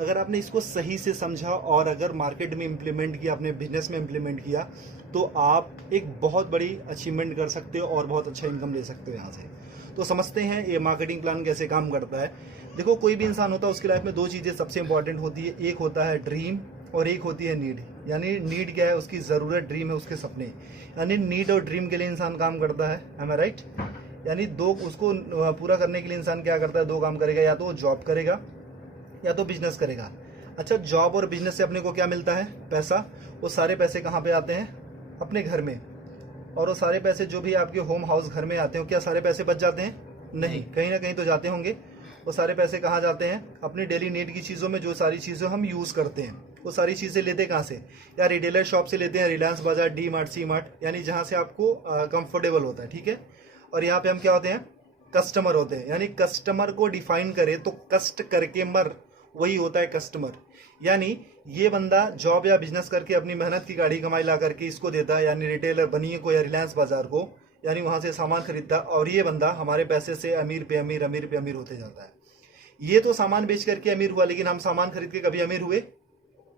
अगर आपने इसको सही से समझा और अगर मार्केट में इम्प्लीमेंट किया, अपने बिजनेस में इम्प्लीमेंट किया, तो आप एक बहुत बड़ी अचीवमेंट कर सकते हो और बहुत अच्छा इनकम ले सकते हो यहाँ से। तो समझते हैं ये मार्केटिंग प्लान कैसे काम करता है। देखो, कोई भी इंसान होता है उसकी लाइफ में दो चीज़ें सबसे इंपॉर्टेंट होती है, एक होता है ड्रीम और एक होती है नीड। यानी नीड क्या है? उसकी ज़रूरत, ड्रीम है उसके सपने। यानी नीड और ड्रीम के लिए इंसान काम करता है, एम आई राइट? यानी दो, उसको पूरा करने के लिए इंसान क्या करता है? दो काम करेगा, या तो वो जॉब करेगा या तो बिजनेस करेगा। अच्छा, जॉब और बिजनेस से अपने को क्या मिलता है? पैसा। वो सारे पैसे कहाँ पे आते हैं? अपने घर में। और वो सारे पैसे जो भी आपके होम हाउस घर में आते हो, क्या सारे पैसे बच जाते हैं? नहीं, कहीं ना कहीं तो जाते होंगे। वो सारे पैसे कहाँ जाते हैं? अपनी डेली नीड की चीज़ों में, जो सारी चीज़ें हम यूज़ करते हैं। वो सारी चीज़ें लेते कहाँ से? या रिटेलर शॉप से लेते हैं, रिलायंस बाजार, डी मार्ट, सी मार्ट, यानी जहाँ से आपको कंफर्टेबल होता है, ठीक है। और यहाँ पे हम क्या होते हैं? कस्टमर होते हैं। यानी कस्टमर को डिफाइन करें तो कष्ट करके मर, वही होता है कस्टमर। यानी ये बंदा जॉब या बिजनेस करके अपनी मेहनत की गाड़ी कमाई ला करके इसको देता है, यानी रिटेलर बनिए को या रिलायंस बाजार को, यानी वहां से सामान खरीदता है, और ये बंदा हमारे पैसे से अमीर पे अमीर, अमीर पे अमीर होते जाता है। ये तो सामान बेच करके अमीर हुआ, लेकिन हम सामान खरीद के कभी अमीर हुए?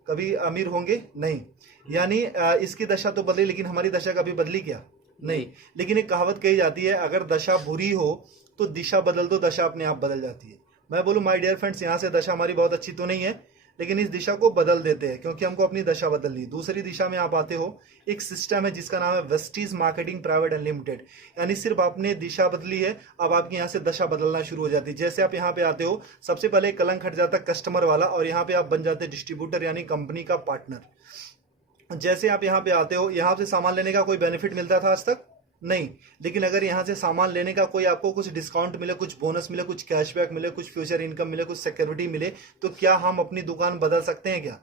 कभी अमीर होंगे? नहीं। यानी इसकी दशा तो बदली, लेकिन हमारी दशा कभी बदली क्या? नहीं। लेकिन एक कहावत कही जाती है, अगर दशा बुरी हो तो दिशा बदल दो, दशा अपने आप बदल जाती है। मैं बोलूं माय डियर फ्रेंड्स, यहाँ से दशा हमारी बहुत अच्छी तो नहीं है, लेकिन इस दिशा को बदल देते हैं, क्योंकि हमको अपनी दशा बदलनी। दूसरी दिशा में आप आते हो, एक सिस्टम है जिसका नाम है वेस्टीज मार्केटिंग प्राइवेट अनलिमिटेड। यानी सिर्फ आपने दिशा बदली है, अब आपकी यहाँ से दशा बदलना शुरू हो जाती है। जैसे आप यहाँ पे आते हो, सबसे पहले कलंक हट जाता है कस्टमर वाला, और यहाँ पे आप बन जाते हैं डिस्ट्रीब्यूटर, यानी कंपनी का पार्टनर। जैसे आप यहाँ पे आते हो, यहाँ से सामान लेने का कोई बेनिफिट मिलता था आज तक? नहीं। लेकिन अगर यहाँ से सामान लेने का कोई आपको कुछ डिस्काउंट मिले, कुछ बोनस मिले, कुछ कैशबैक मिले, कुछ फ्यूचर इनकम मिले, कुछ सिक्योरिटी मिले, तो क्या हम अपनी दुकान बदल सकते हैं? क्या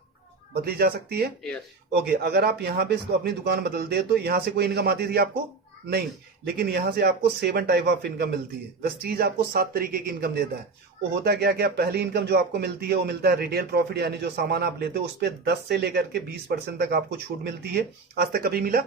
बदली जा सकती है? ओके, अगर आप यहाँ पे अपनी दुकान बदल दे तो यहाँ से कोई इनकम आती थी आपको? नहीं। लेकिन यहाँ से आपको 7 टाइप ऑफ इनकम मिलती है। वेस्टीज आपको 7 तरीके की इनकम देता है। वो होता क्या क्या? पहली इनकम जो आपको मिलती है वो मिलता है रिटेल प्रॉफिट, यानी जो सामान आप लेते हो उस पर 10 से लेकर के 20% तक आपको छूट मिलती है। आज तक कभी मिला?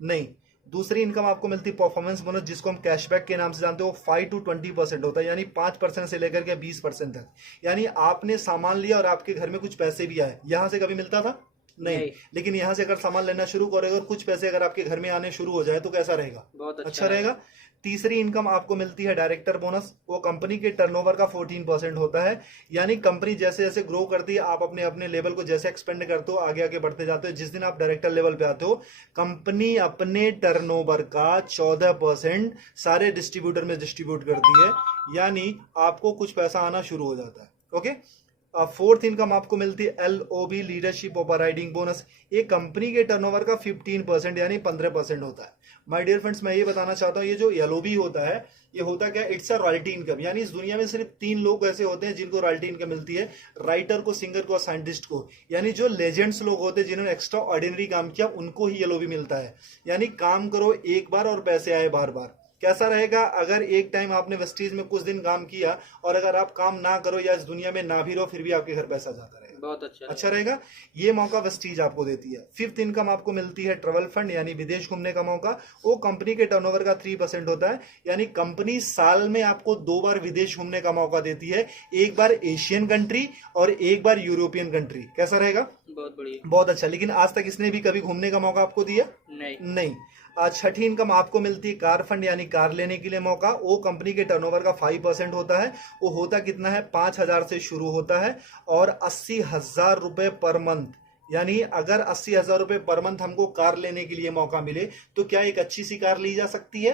नहीं। दूसरी इनकम आपको मिलती है परफॉर्मेंस बोनस, जिसको हम कैशबैक के नाम से जानते हो। 5 to 20% होता है, यानी 5% से लेकर के 20% तक। यानी आपने सामान लिया और आपके घर में कुछ पैसे भी आए, यहां से कभी मिलता था? नहीं। लेकिन यहाँ से अगर सामान लेना शुरू करोगे और कुछ पैसे अगर आपके घर में आने शुरू हो जाए तो कैसा रहेगा? बहुत अच्छा रहेगा। तीसरी इनकम आपको मिलती है डायरेक्टर बोनस। वो कंपनी के टर्नओवर का 14% होता है। यानी कंपनी जैसे जैसे ग्रो करती है, आप अपने अपने लेवल को जैसे एक्सपेंड करते हो, आगे आगे बढ़ते जाते हो, जिस दिन आप डायरेक्टर लेवल पे आते हो, कंपनी अपने टर्नओवर का 14% सारे डिस्ट्रीब्यूटर में डिस्ट्रीब्यूट करती है। यानी आपको कुछ पैसा आना शुरू हो जाता है। ओके। फोर्थ इनकम आपको मिलती है LOB, लीडरशिप ओवरराइडिंग बोनस। एक कंपनी के टर्नओवर का 15% यानी 15% होता है। माय डियर फ्रेंड्स, मैं ये बताना चाहता हूँ, ये जो LOB होता है, ये होता क्या? It's a royalty income. यानी इस दुनिया में सिर्फ 3 लोग ऐसे होते हैं जिनको रॉयल्टी इनकम मिलती है, राइटर को, सिंगर को और साइंटिस्ट को। यानी जो लेजेंड्स लोग होते हैं जिन्होंने एक्स्ट्रा ऑर्डिनरी काम किया, उनको ही LOB मिलता है। यानी काम करो एक बार और पैसे आए बार बार। कैसा रहेगा अगर एक टाइम आपने वेस्टीज में कुछ दिन काम किया और अगर आप काम ना करो या इस दुनिया में ना भी रहो, फिर भी आपके घर पैसा जाता रहेगा? बहुत अच्छा रहेगा। ये मौका वेस्टीज आपको देती है। फिफ्थ इनकम आपको मिलती है ट्रेवल फंड, यानी विदेश घूमने का मौका। वो कंपनी के टर्नओवर का 3% होता है। यानी कंपनी साल में आपको 2 बार विदेश घूमने का मौका देती है, एक बार एशियन कंट्री और एक बार यूरोपियन कंट्री। कैसा रहेगा? बहुत बढ़िया, बहुत अच्छा। लेकिन आज तक इसने भी कभी घूमने का मौका आपको दिया? नहीं। छठी इनकम आपको मिलती है कार फंड, यानी कार लेने के लिए मौका। वो कंपनी के टर्नओवर का 5% होता है। वो होता कितना है? 5,000 से शुरू होता है और 80,000 रुपए पर मंथ। यानी अगर 80,000 रुपए पर मंथ हमको कार लेने के लिए मौका मिले तो क्या एक अच्छी सी कार ली जा सकती है?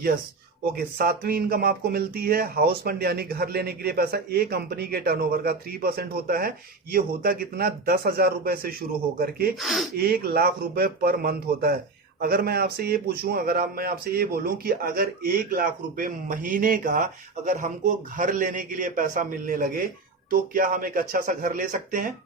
यस। ओके। सातवीं इनकम आपको मिलती है हाउस फंड, यानी घर लेने के लिए पैसा। एक कंपनी के टर्नओवर का 3% होता है। ये होता कितना? 10,000 रुपए से शुरू होकर के 1 लाख रुपए पर मंथ होता है। अगर मैं आपसे ये पूछूं, मैं आपसे ये बोलूं कि अगर 1 लाख रुपए महीने का अगर हमको घर लेने के लिए पैसा मिलने लगे तो क्या हम एक अच्छा सा घर ले सकते हैं?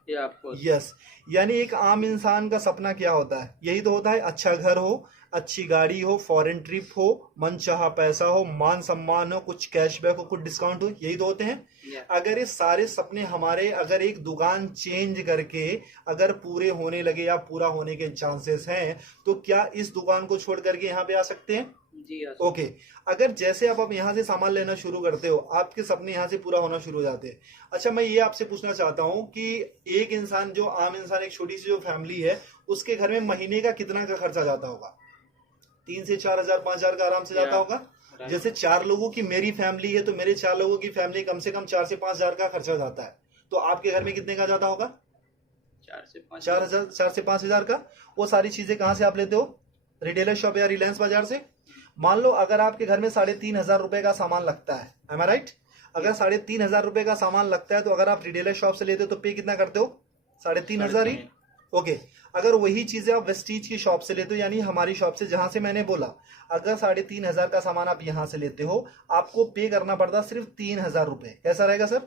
यस। यानी एक आम इंसान का सपना क्या होता है? यही तो होता है, अच्छा घर हो, अच्छी गाड़ी हो, फॉरेन ट्रिप हो, मनचाहा पैसा हो, मान सम्मान हो, कुछ कैशबैक हो, कुछ डिस्काउंट हो, यही तो होते हैं। अगर ये सारे सपने हमारे अगर एक दुकान चेंज करके अगर पूरे होने लगे या पूरा होने के चांसेस हैं, तो क्या इस दुकान को छोड़ करके यहाँ पे आ सकते हैं? जी हाँ। ओके। अगर जैसे आप यहाँ से सामान लेना शुरू करते हो, आपके सपने यहाँ से पूरा होना शुरू हो जाते हैं। अच्छा, मैं ये आपसे पूछना चाहता हूँ कि एक इंसान, जो आम इंसान, एक छोटी सी जो फैमिली है, उसके घर में महीने का कितना का खर्चा जाता होगा? 3 से 4 हजार, 5 हजार का आराम से जाता या होगा। राइट। जैसे 4 लोगों की मेरी फैमिली है, तो मेरे 4 लोगों की फैमिली कम से कम 4 से 5 हजार का खर्चा जाता है। तो आपके घर में कितने का जाता होगा? 4 से 5 4 हजार, 4 से 5 हजार का। वो सारी चीजें कहाँ से आप लेते हो? रिटेलर शॉप या रिलायंस बाजार से। मान लो अगर आपके घर में 3,500 रुपए का सामान लगता है, एम आई राइट? अगर 3,500 रुपए का सामान लगता है, तो अगर आप रिटेलर शॉप से लेते हो तो पे कितना करते हो? 3,500 ही। 3.5। ओके। अगर वही चीजें आप वेस्टीज की शॉप से लेते हो, यानी हमारी शॉप से, जहां से मैंने बोला, अगर 3,500 का सामान आप यहां से लेते हो, आपको पे करना पड़ता सिर्फ 3,000 रुपए। कैसा रहेगा सर?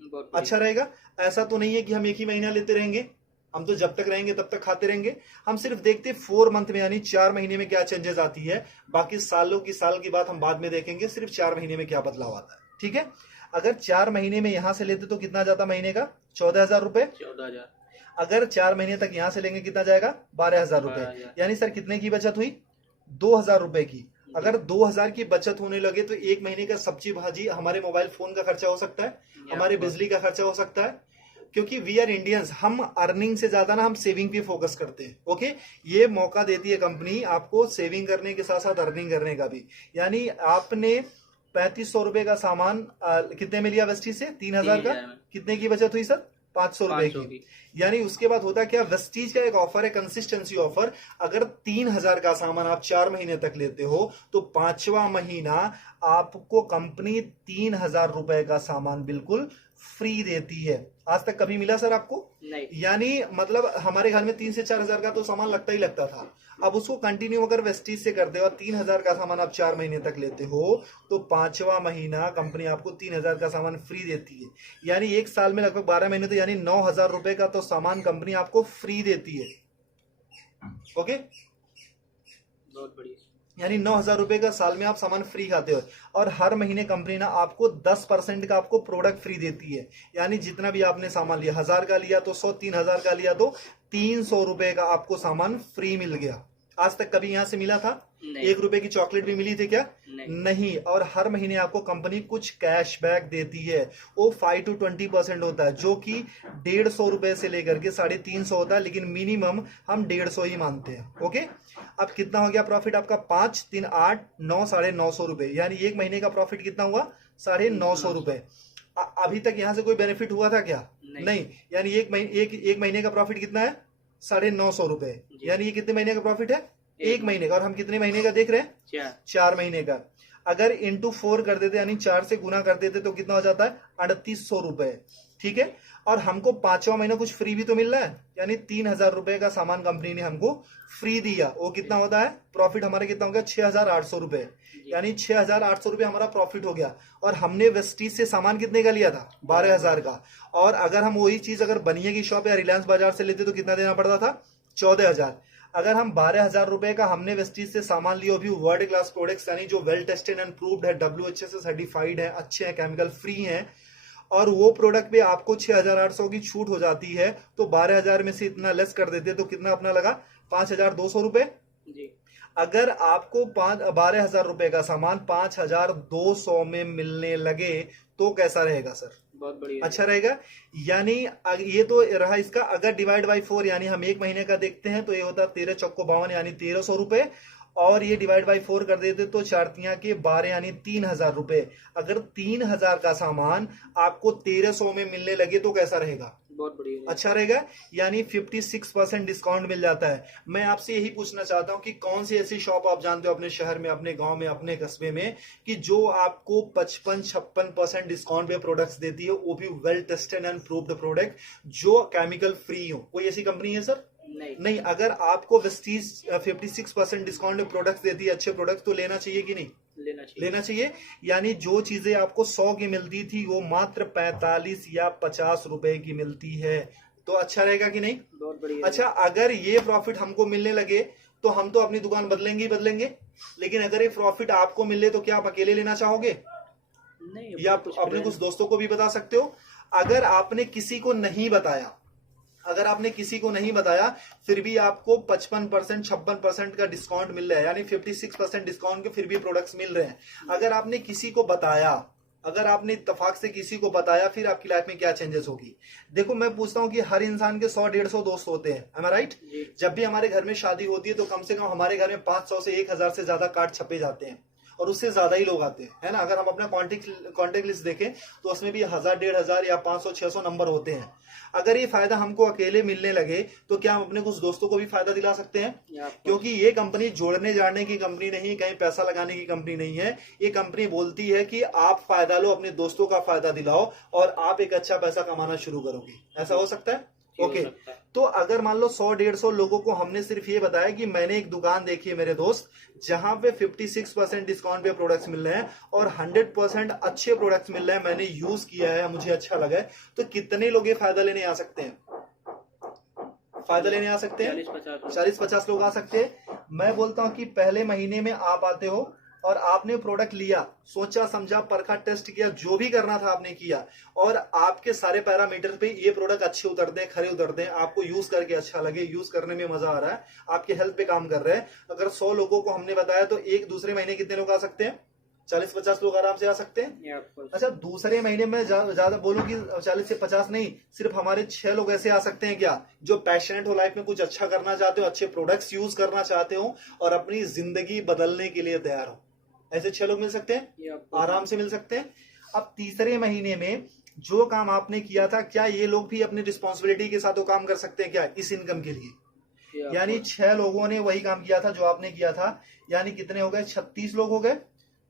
बहुत अच्छा बढ़िया। रहेगा। ऐसा तो नहीं है कि हम एक ही महीना लेते रहेंगे, हम तो जब तक रहेंगे तब तक खाते रहेंगे। हम सिर्फ देखते 4 मंथ में, यानी 4 महीने में क्या चेंजेस आती है। बाकी सालों की साल की बात हम बाद में देखेंगे, सिर्फ 4 महीने में क्या बदलाव आता है। ठीक है। अगर 4 महीने में यहां से लेते तो कितना जाता महीने का? 14,000 रुपए। 14,000। अगर 4 महीने तक यहां से लेंगे, कितना जाएगा? 12,000 रुपए। 12,000। यानी सर कितने की बचत हुई? 2,000 रुपए की। अगर 2,000 की बचत होने लगे तो एक महीने का सब्जी भाजी, हमारे मोबाइल फोन का खर्चा हो सकता है, हमारे बिजली का खर्चा हो सकता है। क्योंकि वी आर इंडियंस, हम अर्निंग से ज्यादा ना हम सेविंग पे फोकस करते हैं। ओके। ये मौका देती है कंपनी आपको सेविंग करने के साथ साथ अर्निंग करने का भी। यानी आपने 3,500 रुपए का सामान कितने में लिया वेस्टीज से? 3,000 का। 3,000 में। कितने की बचत हुई सर? 500 रुपए 500 की। की। यानी उसके बाद होता क्या, वेस्टीज का एक ऑफर है, कंसिस्टेंसी ऑफर। अगर 3,000 का सामान आप 4 महीने तक लेते हो, तो 5वां महीना आपको कंपनी 3,000 रुपए का सामान बिल्कुल फ्री देती है। आज तक कभी मिला सर आपको? नहीं। यानी मतलब हमारे घर में 3 से 4 हजार का तो सामान लगता ही लगता था। अब उसको कंटिन्यू अगर वेस्टीज से करते हो, 3,000 का सामान आप 4 महीने तक लेते हो, तो 5वां महीना कंपनी आपको 3,000 का सामान फ्री देती है। यानी एक साल में लगभग 12 महीने, तो यानी 9,000 रुपए का तो सामान कंपनी आपको फ्री देती है। ओके। बहुत बढ़िया। यानी 9,000 रुपए का साल में आप सामान फ्री खाते हो। और हर महीने कंपनी ना आपको 10% का आपको प्रोडक्ट फ्री देती है। यानी जितना भी आपने सामान लिया, 1,000 का लिया तो 100, 3,000 का लिया तो 300 रुपए का आपको सामान फ्री मिल गया। आज तक कभी यहां से मिला था? नहीं। 1 रुपए की चॉकलेट भी मिली थी क्या? नहीं। और हर महीने आपको कंपनी कुछ कैशबैक देती है। वो 5 to 20% होता है, जो कि 150 रुपए से लेकर के 350 होता है, लेकिन मिनिमम हम 150 ही मानते हैं। ओके। अब कितना हो गया प्रॉफिट आपका? 5, 3, 8, 9, 950 रुपए। यानी एक महीने का प्रॉफिट कितना हुआ? 950 रुपए। अभी तक यहां से कोई बेनिफिट हुआ था क्या? नहीं। यानी एक महीने का प्रॉफिट कितना है? 950 रुपए। यानी ये कितने महीने का प्रॉफिट है? एक महीने का। और हम कितने महीने का देख रहे हैं? 4 महीने का। अगर इंटू 4 कर देते, यानी 4 से गुना कर देते, तो कितना हो जाता है? 3,800 रुपए। ठीक है। और हमको 5वां महीना कुछ फ्री भी तो मिल रहा है, यानी 3,000 रुपए का सामान कंपनी ने हमको फ्री दिया। वो कितना होता है? प्रॉफिट हमारा कितना हो गया? 6,800 रुपए। यानी 6,800 रुपए हमारा प्रॉफिट हो गया। और हमने वेस्टीज से सामान कितने का लिया था? 12,000 का। और अगर हम वही चीज अगर बनिए की शॉप या रिलायंस बाजार से लेते तो कितना देना पड़ता था? 14,000। अगर हम 12,000 रुपए का हमने वेस्टीज से सामान लिया, भी वर्ल्ड क्लास प्रोडक्ट्स, यानी जो वेल टेस्टेड एंड प्रूव्ड है, WHA से सर्टिफाइड है, अच्छे हैं, केमिकल फ्री हैं, और वो प्रोडक्ट पे आपको 6,800 की छूट हो जाती है, तो 12,000 में से इतना लेस कर देते तो कितना अपना लगा? 5,200 रुपए। अगर आपको 12,000 रुपए का सामान 5,200 में मिलने लगे तो कैसा रहेगा सर? बहुत बढ़िया। अच्छा रहेगा। यानी ये तो रहा इसका। अगर डिवाइड बाई 4, यानी हम एक महीने का देखते हैं, तो ये होता है 13 चौको 52, यानी 1,300 रुपए। और ये डिवाइड बाई 4 कर देते तो 4 के 12, यानी 3,000 रुपए। अगर 3,000 का सामान आपको 1,300 में मिलने लगे तो कैसा रहेगा? बहुत बढ़िया। अच्छा रहेगा। यानी 56% डिस्काउंट मिल जाता है। मैं आपसे यही पूछना चाहता हूं कि कौन सी ऐसी शॉप आप जानते हो अपने शहर में, अपने गांव में, अपने कस्बे में, कि जो आपको 55-56% डिस्काउंट पे प्रोडक्ट्स देती है, वो भी well tested and proved product, जो केमिकल फ्री हो? कोई ऐसी कंपनी है सर? नहीं। अगर आपको वेस्टीज 56% डिस्काउंट में प्रोडक्ट्स देती है, अच्छे प्रोडक्ट, तो लेना चाहिए कि नहीं? लेना चाहिए। यानी जो चीजें आपको 100 की मिलती थी, वो मात्र 45 या 50 रुपए की मिलती है। तो अच्छा रहेगा कि नहीं? बहुत बढ़िया। अच्छा, अगर ये प्रॉफिट हमको मिलने लगे तो हम तो अपनी दुकान बदलेंगे ही बदलेंगे। लेकिन अगर ये प्रॉफिट आपको मिले तो क्या आप अकेले लेना चाहोगे? नहीं। या अपने कुछ दोस्तों को भी बता सकते हो। अगर आपने किसी को नहीं बताया, अगर आपने किसी को नहीं बताया फिर भी आपको 55% 56% का डिस्काउंट मिल रहा है, यानी 56% डिस्काउंट के फिर भी प्रोडक्ट्स मिल रहे हैं। अगर आपने किसी को बताया, अगर आपने इत्तेफाक से किसी को बताया, फिर आपकी लाइफ में क्या चेंजेस होगी। देखो मैं पूछता हूँ कि हर इंसान के 100-150 दोस्त होते हैं, am I right? जब भी हमारे घर में शादी होती है तो कम से कम हमारे घर में 500 से 1000 से ज्यादा कार्ड छपे जाते हैं और उससे ज्यादा ही लोग आते हैं, है ना। अगर हम अपना कॉन्टेक्ट लिस्ट देखें तो उसमें भी 1000-1500 या 500-600 नंबर होते हैं। अगर ये फायदा हमको अकेले मिलने लगे तो क्या हम अपने कुछ दोस्तों को भी फायदा दिला सकते हैं? क्योंकि ये कंपनी जोड़ने जाने की कंपनी नहीं, कहीं पैसा लगाने की कंपनी नहीं है। ये कंपनी बोलती है कि आप फायदा लो, अपने दोस्तों का फायदा दिलाओ और आप एक अच्छा पैसा कमाना शुरू करोगे। ऐसा हो सकता है? ओके तो अगर मान लो 100-150 लोगों को हमने सिर्फ ये बताया कि मैंने एक दुकान देखी है मेरे दोस्त जहां पे 56% डिस्काउंट पे प्रोडक्ट्स मिल रहे हैं और 100% अच्छे प्रोडक्ट्स मिल रहे हैं, मैंने यूज किया है, मुझे अच्छा लगा है, तो कितने लोग ये फायदा लेने आ सकते हैं? फायदा लेने आ सकते हैं 40-50 लोग आ सकते हैं। मैं बोलता हूं कि पहले महीने में आप आते हो और आपने प्रोडक्ट लिया, सोचा समझा, परखा, टेस्ट किया, जो भी करना था आपने किया और आपके सारे पैरामीटर पे ये प्रोडक्ट अच्छे उतरते हैं, खरे उतरते हैं, आपको यूज करके अच्छा लगे, यूज करने में मजा आ रहा है, आपके हेल्थ पे काम कर रहे हैं। अगर 100 लोगों को हमने बताया तो एक दूसरे महीने कितने लोग आ सकते हैं? 40-50 लोग आराम से आ सकते हैं। अच्छा दूसरे महीने में ज्यादा बोलूं कि 40 से 50 नहीं, सिर्फ हमारे 6 लोग ऐसे आ सकते हैं क्या जो पैशनेट हो, लाइफ में कुछ अच्छा करना चाहते हो, अच्छे प्रोडक्ट्स यूज करना चाहते हो और अपनी जिंदगी बदलने के लिए तैयार हो। ऐसे 6 लोग मिल सकते हैं, आराम से मिल सकते हैं। अब तीसरे महीने में जो काम आपने किया था, क्या ये लोग भी अपनी रिस्पॉन्सिबिलिटी के साथ वो काम कर सकते हैं क्या इस इनकम के लिए? यानी 6 लोगों ने वही काम किया था जो आपने किया था, यानी कितने हो गए? 36 लोग हो गए।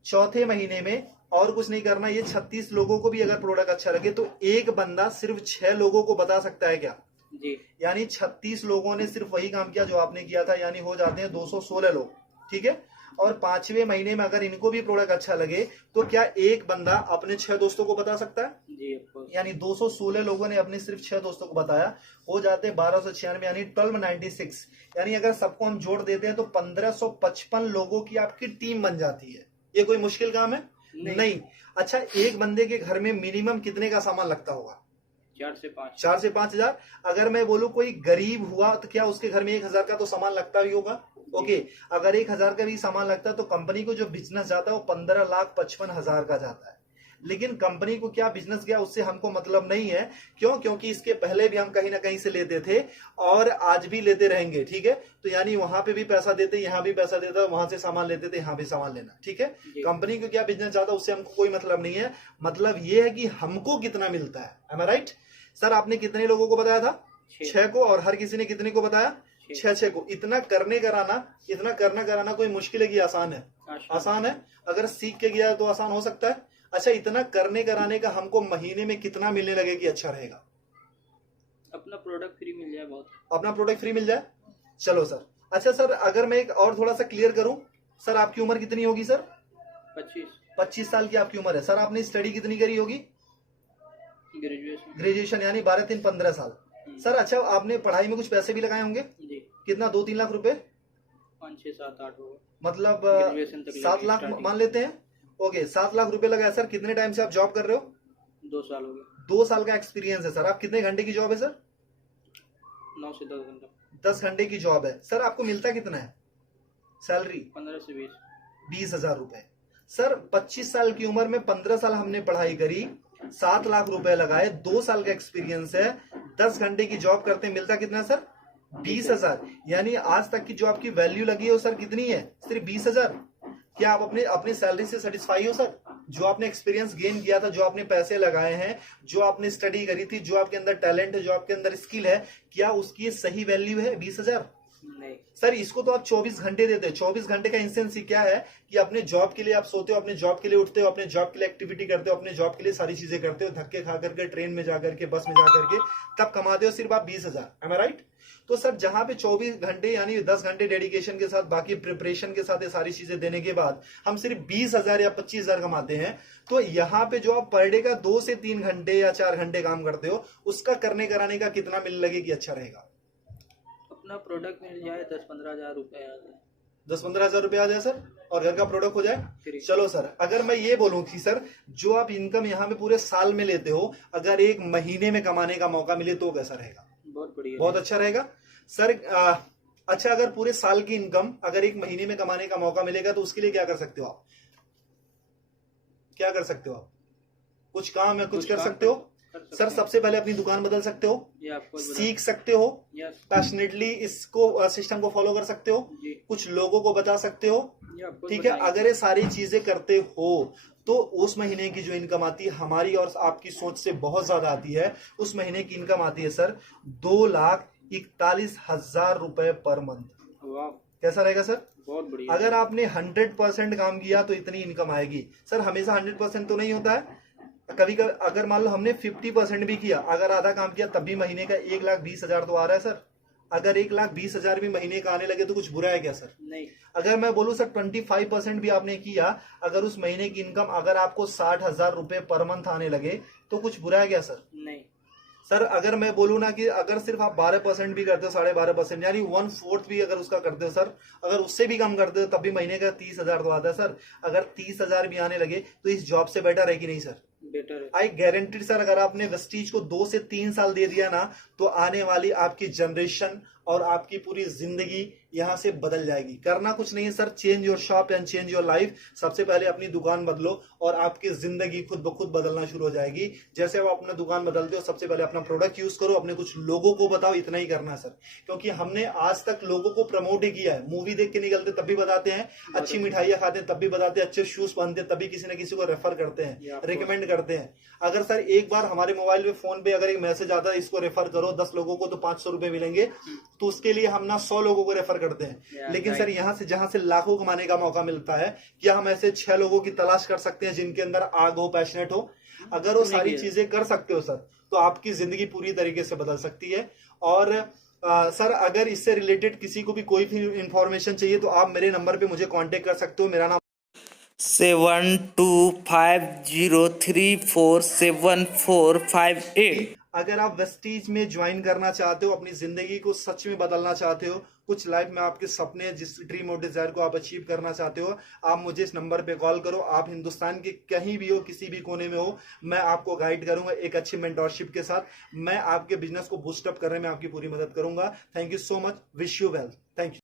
चौथे महीने में और कुछ नहीं करना, ये 36 लोगों को भी अगर प्रोडक्ट अच्छा लगे तो एक बंदा सिर्फ 6 लोगों को बता सकता है क्या जी? यानी 36 लोगों ने सिर्फ वही काम किया जो आपने किया था, यानी हो जाते हैं 216 लोग, ठीक है। और 5वें महीने में अगर इनको भी प्रोडक्ट अच्छा लगे तो क्या एक बंदा अपने 6 दोस्तों को बता सकता है जी? यानी 216 लोगों ने अपने सिर्फ 6 दोस्तों को बताया, हो जाते 1296 यानी 1296। यानी अगर सबको हम जोड़ देते हैं तो 1555 लोगों की आपकी टीम बन जाती है। ये कोई मुश्किल काम है? नहीं। अच्छा एक बंदे के घर में मिनिमम कितने का सामान लगता होगा? 4 से 5 हजार। अगर मैं बोलूं कोई गरीब हुआ तो क्या उसके घर में 1000 का तो सामान लगता ही होगा? ओके अगर 1000 का भी सामान लगता है तो कंपनी को जो बिजनेस जाता है वो 15,55,000 का जाता है। लेकिन कंपनी को क्या बिजनेस गया उससे हमको मतलब नहीं है। क्यों? क्योंकि इसके पहले भी हम कहीं ना कहीं से लेते थे और आज भी लेते रहेंगे, ठीक है। तो यानी वहां पे भी पैसा देते, यहाँ भी पैसा देता, वहां से सामान लेते थे, यहाँ भी सामान लेना, ठीक है। कंपनी को क्या बिजनेस जाता उससे हमको कोई मतलब नहीं है। मतलब ये है कि हमको कितना मिलता है। एम आई राइट? सर आपने कितने लोगों को बताया था? 6 को। और हर किसी ने कितने को बताया? 6 को। इतना करने कराना कोई मुश्किल है कि आसान है? आसान है। अगर सीख के गया तो आसान हो सकता है। अच्छा इतना करने कराने का हमको महीने में कितना मिलने लगे कि अच्छा रहेगा? अपना प्रोडक्ट फ्री मिल जाए, बहुत अपना प्रोडक्ट फ्री मिल जाए। चलो सर। अच्छा सर अगर मैं एक और थोड़ा सा क्लियर करूं, सर आपकी उम्र कितनी होगी सर? 25 साल की आपकी उम्र है। सर आपने स्टडी कितनी करी होगी? ग्रेजुएशन यानी 12-3-15 साल। सर अच्छा आपने पढ़ाई में कुछ पैसे भी लगाए होंगे जी? कितना? 2-3 लाख रुपए? 5-6-7-8 होगा, मतलब 7 लाख मान लेते हैं। ओके 7 लाख रुपए लगाया। सर कितने टाइम से आप जॉब कर रहे हो? 2 साल हो गए। 2 साल का एक्सपीरियंस है सर। आप कितने घंटे की जॉब है सर? 9 से 10 घंटा। 10 घंटे की जॉब है। सर आपको मिलता कितना है सैलरी? 15 से 20 हजार रुपए। सर 25 साल की उम्र में 15 साल हमने पढ़ाई करी, 7 लाख रुपए लगाए, 2 साल का एक्सपीरियंस है, 10 घंटे की जॉब करते मिलता कितना सर? 20 हजार। यानी आज तक की जो आपकी वैल्यू लगी है वो सर कितनी है? सिर्फ 20 हजार। क्या आप अपनी सैलरी से सेटिस्फाई हो सर? जो आपने एक्सपीरियंस गेन किया था, जो आपने पैसे लगाए हैं, जो आपने स्टडी करी थी, जो आपके अंदर टैलेंट है, जो आपके अंदर स्किल है, क्या उसकी सही वैल्यू है 20 हजार? नहीं सर। इसको तो आप 24 घंटे देते हैं। 24 घंटे का इंसेंस क्या है कि अपने जॉब के लिए आप सोते हो, अपने जॉब के लिए उठते हो, अपने जॉब के लिए एक्टिविटी करते हो, अपने जॉब के लिए सारी चीजें करते हो, धक्के खा करके, ट्रेन में जाकर के, बस में जाकर के, तब कमाते हो सिर्फ आप 20 हजार। एम आई राइट? तो सर जहां पे 24 घंटे यानी 10 घंटे डेडिकेशन के साथ, बाकी प्रिपरेशन के साथ ये सारी चीजें देने के बाद हम सिर्फ 20 हजार या 25 हजार कमाते हैं, तो यहाँ पे जो आप पर डे का 2 से 3 घंटे या 4 घंटे काम करते हो, उसका करने कराने का कितना मिलने लगे कि अच्छा रहेगा? अपना प्रोडक्ट मिल जाए 10-15 हजार रुपए आ जाए। 10-15 हजार रुपए आ जाए सर, और घर का प्रोडक्ट हो जाए। चलो सर अगर मैं ये बोलूं कि सर जो आप इनकम यहाँ पे पूरे साल में लेते हो, अगर एक महीने में कमाने का मौका मिले तो कैसा रहेगा? बहुत बढ़िया। बहुत अच्छा रहेगा सर। अच्छा, अगर पूरे साल की इनकम अगर एक महीने में कमाने का मौका मिलेगा तो उसके लिए क्या कर सकते हो आप? क्या कर सकते हो आप? कुछ काम है, कुछ कर सकते हो सर? सबसे पहले अपनी दुकान बदल सकते हो, ये आपको सीख सकते हो, यस पैशनेटली इसको सिस्टम को फॉलो कर सकते हो, जी, कुछ लोगों को बता सकते हो। ये आपको ठीक है, बताएंगे। अगर ये सारी चीजें करते हो तो उस महीने की जो इनकम आती है हमारी और आपकी सोच से बहुत ज्यादा आती है। उस महीने की इनकम आती है सर 2,41,000 रुपए पर मंथ। वाह, कैसा रहेगा सर? बहुत बढ़िया। अगर आपने 100% काम किया तो इतनी इनकम आएगी सर। हमेशा 100% तो नहीं होता है, कभी कभी अगर मान लो हमने 50% भी किया, अगर आधा काम किया तब भी महीने का 1,20,000 तो आ रहा है सर। अगर 1,20,000 भी महीने का आने लगे तो कुछ बुरा है क्या सर? नहीं, अगर मैं बोलूं सर 25% भी आपने किया, अगर उस महीने की इनकम अगर आपको 60,000 रुपए पर मंथ आने लगे तो कुछ बुरा है क्या सर? नहीं, सर अगर मैं बोलूं ना कि अगर सिर्फ आप 12% भी करते हो, 12.5% यानी 1/4 भी अगर उसका करते हो सर, अगर उससे भी कम करते हो तब भी महीने का 30,000 तो आता है सर। अगर 30,000 भी आने लगे तो इस जॉब से बेटर है कि नहीं सर? बेटर है। आई गारंटी सर, अगर आपने वेस्टीज को 2 से 3 साल दे दिया ना तो आने वाली आपकी जनरेशन और आपकी पूरी जिंदगी यहां से बदल जाएगी। करना कुछ नहीं है sir, change your shop and change your life. सबसे पहले अपनी दुकान बदलो और आपकी जिंदगी खुद ब खुद बदलना शुरू हो जाएगी। जैसे आप अपना दुकान बदलते हो, सबसे पहले अपना प्रोडक्ट यूज करो, अपने कुछ लोगों को बताओ, इतना ही करना है सर। क्योंकि हमने आज तक लोगों को प्रमोट ही किया है। मूवी देख के निकलते तब भी बताते हैं, अच्छी मिठाइयां खाते हैं तब भी बताते हैं, अच्छे शूज पहनते हैं तभी किसी न किसी को रेफर करते हैं, रिकमेंड करते हैं। अगर सर एक बार हमारे मोबाइल पे फोन पे अगर एक मैसेज आता है इसको रेफर करो 10 लोगों को तो 500 रुपए मिलेंगे, तो उसके लिए हम ना 100 लोगों को रेफर करते हैं। लेकिन सर यहाँ से जहां से लाखों कमाने का मौका मिलता है, क्या हम ऐसे 6 लोगों की तलाश कर सकते हैं जिनके अंदर आग हो, पैशनेट हो? अगर वो सारी चीजें कर सकते हो सर तो आपकी जिंदगी पूरी तरीके से बदल सकती है। और सर अगर इससे रिलेटेड किसी को भी कोई भी इंफॉर्मेशन चाहिए तो आप मेरे नंबर पे मुझे कांटेक्ट कर सकते हो। मेरा नाम 7250347458। अगर आप वेस्टीज में ज्वाइन करना चाहते हो, अपनी जिंदगी को सच में बदलना चाहते हो, कुछ लाइफ में आपके सपने जिस ड्रीम और डिजायर को आप अचीव करना चाहते हो, आप मुझे इस नंबर पे कॉल करो। आप हिंदुस्तान के कहीं भी हो, किसी भी कोने में हो, मैं आपको गाइड करूंगा एक अच्छी मेंटोरशिप के साथ। मैं आपके बिजनेस को बूस्टअप करने में आपकी पूरी मदद करूंगा। Thank you so much, wish you well, thank you.